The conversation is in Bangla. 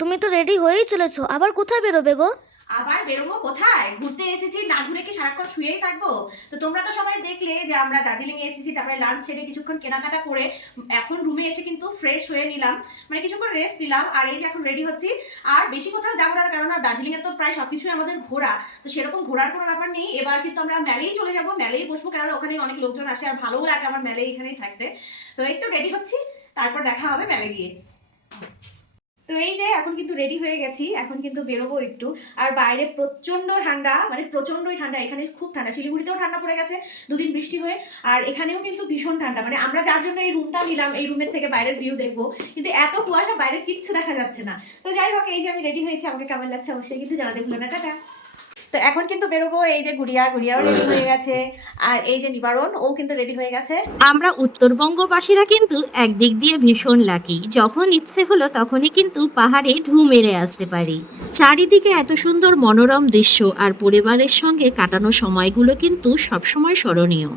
তুমি তো রেডি হয়েই চলেছো, আবার কোথায় বেরোবে গো? আবার বেরোবো কোথায়? ঘুরতে এসেছি, না ঘুরে কি সারাক্ষণ শুয়েই থাকবো? তো তোমরা তো সবাই দেখলে যে আমরা দার্জিলিং এ এসেছি, তারপরে লাঞ্চ সেরে কিছুক্ষণ কেনাকাটা করে এখন রুমে এসে কিন্তু ফ্রেশ হয়ে নিলাম, মানে কিছুক্ষণ রেস্ট নিলাম। আর এই যে এখন রেডি হচ্ছি। আর বেশি কোথাও যাবো না, কারণ দার্জিলিং এর তো প্রায় সবকিছুই আমাদের ঘোরা, তো সেরকম ঘোরার কোনো ব্যাপার নেই। এবার কিন্তু আমরা মেলেই চলে যাবো, মেলেই বসবো, কারণ ওখানে অনেক লোকজন আসে আর ভালোও লাগে আমার মেলে এখানেই থাকতে। তো এই তো রেডি হচ্ছি, তারপর দেখা হবে মেলে গিয়ে। তো এই যে এখন কিন্তু রেডি হয়ে গেছি, এখন কিন্তু বেরোবো একটু। আর বাইরে প্রচন্ড ঠান্ডা, মানে প্রচন্ডই ঠান্ডা, এখানে খুব ঠান্ডা। শিলিগুড়িতেও ঠান্ডা পড়ে গেছে দুদিন বৃষ্টি হয়ে, আর এখানেও কিন্তু ভীষণ ঠান্ডা। মানে আমরা যার জন্য এই রুমটা নিলাম, এই রুমের থেকে বাইরের ভিউ দেখবো, কিন্তু এত কুয়াশা বাইরের কিচ্ছু দেখা যাচ্ছে না। তো যাই হোক, এই যে আমি রেডি হয়েছি, আমাকে কেমন লাগছে অবশ্যই কিন্তু জানাতে ভুলো না। টাটা। তো এখন কিন্তু বেরোবো। এই যে গুড়িয়াও রেডি হয়ে গেছে, আর এই যে নিবারণ, ও কিন্তু রেডি হয়ে গেছে। আমরা উত্তরবঙ্গবাসীরা কিন্তু একদিক দিয়ে ভীষণ লাকি, যখন ইচ্ছে হলো তখনই কিন্তু পাহাড়ে ঢু মেরে আসতে পারি। চারিদিকে এত সুন্দর মনোরম দৃশ্য আর পরিবারের সঙ্গে কাটানো সময়গুলো কিন্তু সবসময় স্মরণীয়।